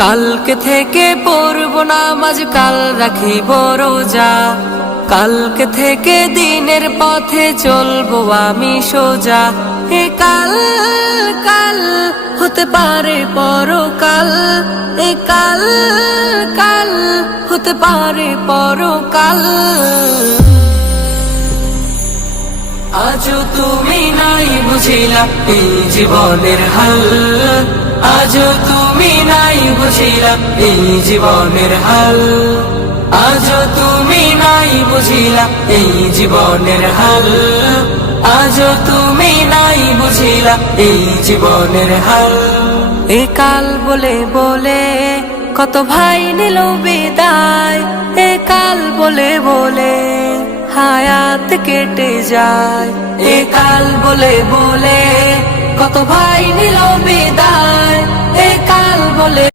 কালকে থেকে পড়ব নামাজ, কাল রাখিব রোজা। কালকে থেকে দিনের পথে চলবো আমি সোজা। এ কাল কাল হতে পারে পরকাল, এ কাল কাল হতে পারে পরকাল। আজও তুমি নাই বুঝিলা এই জীবনের হাল, আজও তুমি নাই বুঝিলা এই জীবনের হাল, আজও তুমি নাই বুঝিলা এই জীবনের হাল, আজও তুমি নাই বুঝিলা এই জীবনের হাল। এ কাল বলে বলে কত ভাই নিল বিদায়, এ কাল বলে বলে হায়াত কেটে যায়। এ কাল বলে বলে কত ভাই নিল বিদায়, এ কাল বলে